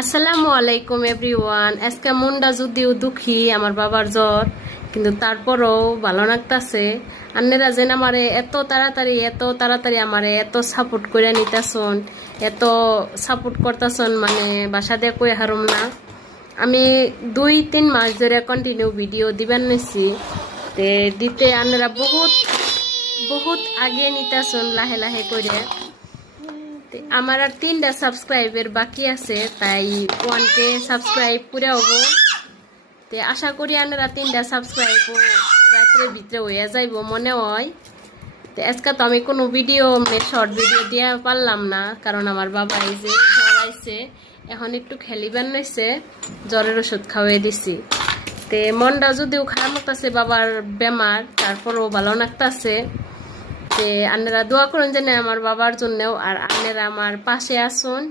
আসসালামু আলাইকুম এভরিওয়ান। আজকে মনটা যদিও দুঃখী, আমার বাবার জ্বর, কিন্তু তারপরও ভালো লাগতাছে। আন্নেরা যেন আমারে এত তাড়াতাড়ি আমারে এত সাপোর্ট করে নিতেছন, এত সাপোর্ট করতেছন, মানে বাসা দিয়ে কই হারুম না। আমি 2-3 মাস ধরে কন্টিনিউ ভিডিও দিবেন নিছি, তে দিতে আন্নেরা বহুত বহুত আগে নিতেছন লাহে লাহে করে। আমার আর 3টা সাবস্ক্রাইবের বাকি আছে, তাই 1K সাবস্ক্রাইব করে হবো। তে আশা করি আপনারা 3টা সাবস্ক্রাইব রাত্রের ভিতরে হয়ে যাইব মনে হয়। তো আজকে তো আমি কোনো ভিডিও শর্ট ভিডিও দিয়ে পারলাম না, কারণ আমার বাবা এই যে জ্বর আইছে, এখন একটু খেলিবার নাইছে, জ্বরের ওষুধ খাওয়াই দিছি। তে মনটা যদিও খারাপ লাগতেছে, বাবার বেমার, তারপরও ভালো লাগতেছে। যে আপনারা দোয়া করুন জানে আমার বাবার জন্যও, আর আপনারা আমার পাশে আসুন,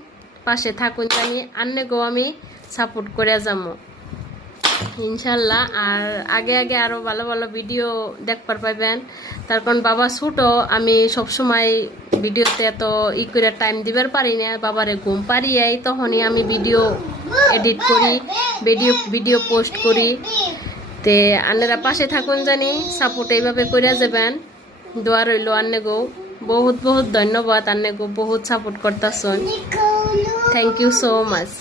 পাশে থাকুন, জানি আন্নেকেও আমি সাপোর্ট করে যাবো ইনশাল্লাহ। আর আগে আগে আরো ভালো ভালো ভিডিও দেখবার পাইবেন, তার কারণ বাবা ছোট, আমি সবসময় ভিডিওতে এত করে টাইম দিবার পারি না। বাবারে ঘুম পারিয়াই তখনই আমি ভিডিও এডিট করি, ভিডিও পোস্ট করি। তে আপনারা পাশে থাকুন, জানি সাপোর্ট এইভাবে করে যাবেন। দোয়া রইল আন্নেগো, বহুত বহুত ধন্যবাদ, আন্নেগো বহুত সাপোর্ট করতেছেন। Thank you so much.